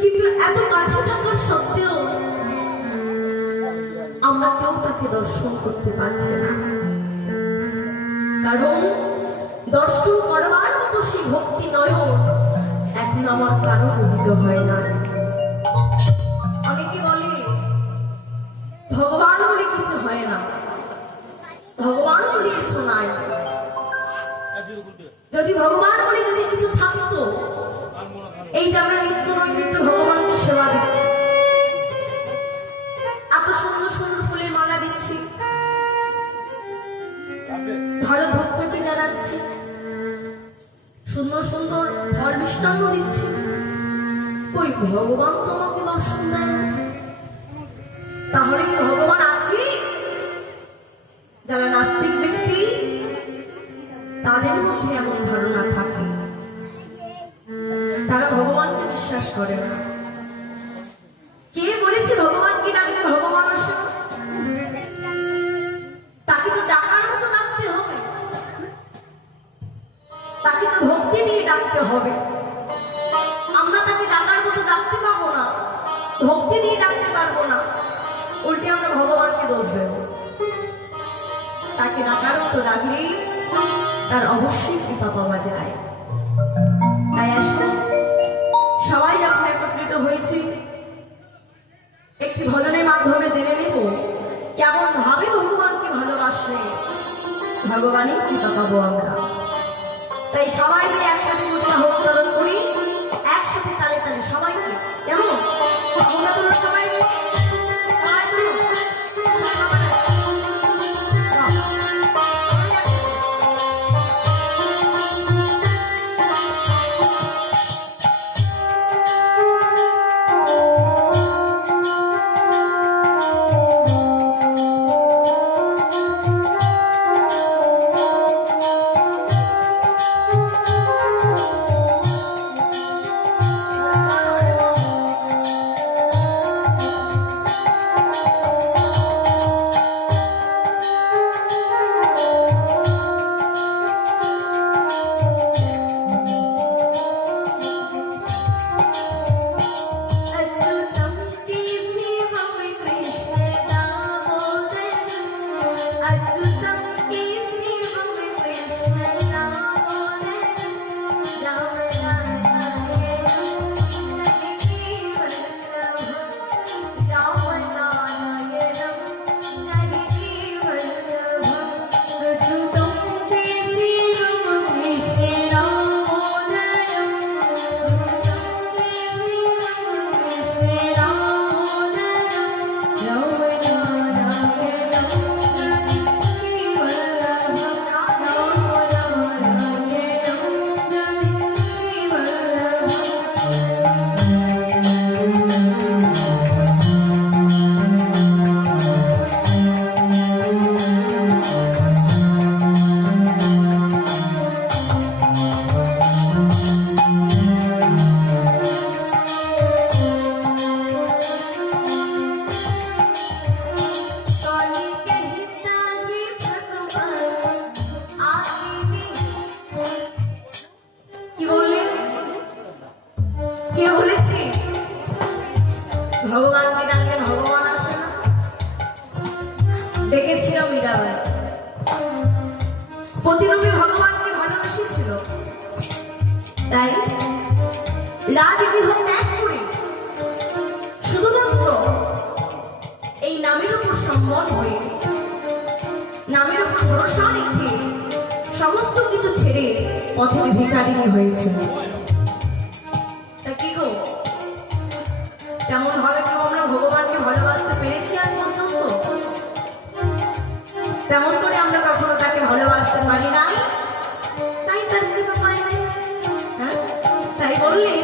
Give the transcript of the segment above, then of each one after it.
কিন্তু এত কাছে থাকার সত্ত্বেও আমরা কেউ তাকে দর্শন করতে পারছি না, কারণ দর্শন করবার মতো সেই ভক্তি নয়ন এখন আমার কারো উদিত হয় না। অনেকে বলে ভগবান বলে কিছু হয় না, ভগবান বলে কিছু নাই। যদি ভগবান বলে যদি কিছু থাকতো, এই যে আমরা নিত্য নৈমিত্য ভগবানকে সেবা দিচ্ছি, এত সুন্দর সুন্দর ফুলের মালা দিচ্ছি, ভালো ধূপকাঠি জ্বালাচ্ছি, সুন্দর সুন্দর ফল মিষ্টান্ন দিচ্ছি, কই ভগবান তো আমাকে দর্শন দেয় না। তাহলে কি ভগবান আছে? যারা নাস্তিক ব্যক্তি তাদের মধ্যে এমন ধারণা থাকে, তারা ভগবানকে বিশ্বাস করে না। কে বলেছে ভগবানকে ডাকলে ভগবান আসে? তাকে তো ডাকার মতো ডাকতে হবে, তাকে তো ভক্তি নিয়ে ডাকতে হবে। আমরা তাকে ডাকার মতো ডাকতে পারবো না, ভক্তি দিয়ে ডাকতে পারবো না, উল্টে আমরা ভগবানকে দোষ দেব। তাকে ডাকার মতো ডাকলেই তার অবশ্যই কৃপা পাওয়া যায়। তাই আসলে সবাই যখন একত্রিত হয়েছি, একটি ভজনের মাধ্যমে জেনে নেব কেমন ভাবে ভগবানকে ভালোবাসলে ভগবানই কৃপা পাবো আমরা। তাই সবাই মিলে একসাথে উৎসাহ উত্তোলন করি, একসাথে তালে তালে সবাইকে কেমন সবাই ভগবানকে ডাকলে ভগবান আসে না? ডেকেছিল মীরাবাই, প্রতিরূপে ভগবানকে ভালোবেসেছিল। তাই রাজগৃহ ত্যাগ করে শুধুমাত্র এই নামের উপর সম্বল হয়ে, নামের উপর ভরসা রেখে সমস্ত কিছু ছেড়ে পথের ভিখারিণী হয়েছিল। তা কি গো, কেমন ভাবে কেউ আমরা ভগবানকে ভালোবাসতে পেরেছি আজ পর্যন্ত? তেমন করে আমরা কখনো তাকে ভালোবাসতে পারি নাই, তাই তার কৃপা পাই নাই। হ্যাঁ, তাই বললে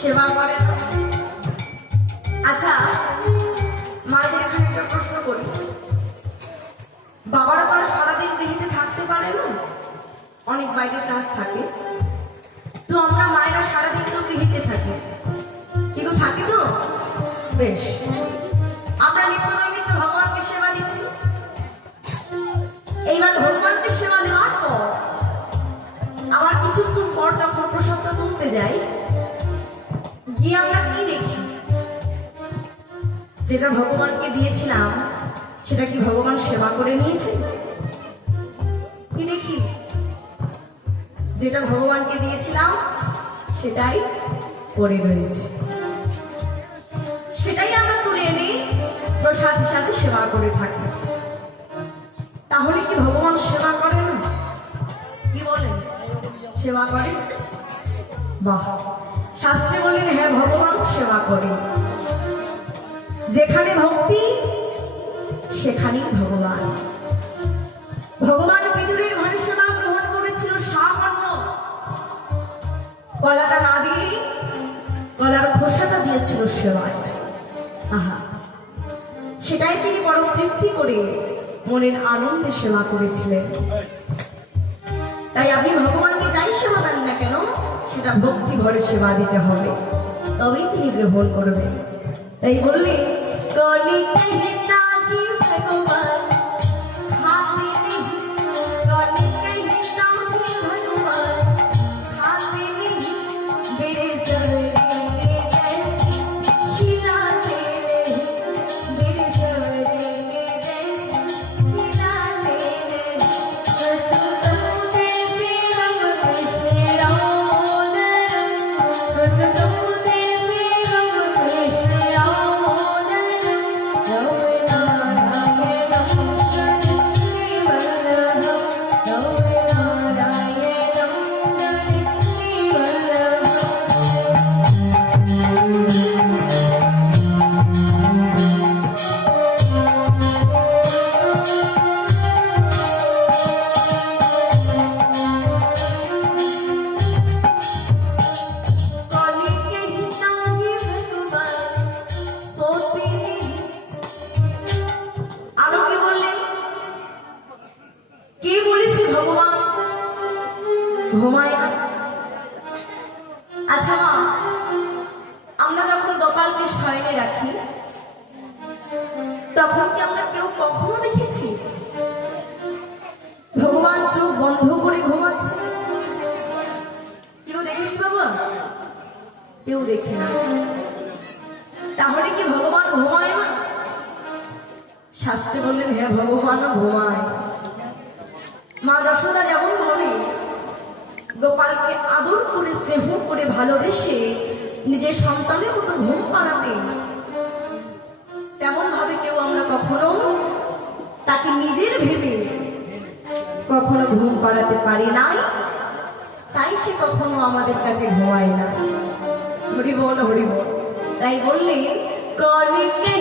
সেবা করে না। আচ্ছা, মায়েদের এখানে একটা প্রশ্ন করি, বাবারা তো আর সারাদিন গৃহিতে থাকতে পারে না, অনেক বাইরের কাজ থাকে, তো আমরা মায়েরা সারাদিন তো গৃহিতে থাকি, কিন্তু থাকি তো বেশ, আমরা নিত্য নৈমিত্য ভগবানকে সেবা দিচ্ছি। এইবার ভগবানকে সেবা দেওয়ার পর আবার কিছুক্ষণ পর যখন প্রসাদটা তুলতে যাই, গিয়ে আমরা কি দেখি? যেটা ভগবানকে দিয়েছিলাম সেটা কি ভগবান সেবা করে নিয়েছে? কি দেখি? যেটা ভগবানকে দিয়েছিলাম সেটাই পড়ে রয়েছে, সেটাই আমরা তুলে এনে প্রসাদ হিসাবে সেবা করে থাকি। তাহলে কি ভগবান সেবা করে না? কি বলেন, সেবা করে? বাহ, শাস্ত্রে বলেন হ্যাঁ, ভগবান সেবা করে। যেখানে ভক্তি সেখানেই ভগবান। ভগবান বিদুরের ঘরে সেবা গ্রহণ করেছিল সামান্য, কলাটা না দিয়ে কলার খোসাটা দিয়েছিল সেবায়। আহা, সেটাই তিনি বড় তৃপ্তি করে মনের আনন্দে সেবা করেছিলেন। তাই আপনি ভগবানকে যাই সেবা দেন না কেন, সেটা ভক্তি ভরে সেবা দিতে হবে, তবেই তিনি গ্রহণ করবেন। তাই বললেন, কলিতে হিতাহি ভগবান খাতে নেহি, কলিতে হিতাহি ভগবান খাতে নেহি, বেড়ে যাবে খিলাতে নেহি, বেড়ে যাবে খিলাতে নেহি, ঘুমায় না। আচ্ছা মা, আমরা যখন গোপালকে শয়নে রাখি তখন কি আমরা কেউ কখনো দেখেছি ভগবান চোখ বন্ধ করে ঘুমাচ্ছে? কেউ দেখেছি বাবা? কেউ দেখে না। তাহলে কি ভগবান ঘুমায় না? শাস্ত্রে বললেন হ্যাঁ, ভগবানও ঘুমায়। মা যশোদা যেমন ভাবে গোপালকে আদর করে স্নেহ করে ভালোবেসে নিজের সন্তানের মতো ঘুম পাড়াতে, তেমন ভাবে কেউ আমরা কখনো তাকে নিজের ভেবে কখনো ঘুম পাড়াতে পারি নাই, তাই সে কখনো আমাদের কাছে ঘুমায় না। হরি বল, হরি বল। তাই বললে কলিকে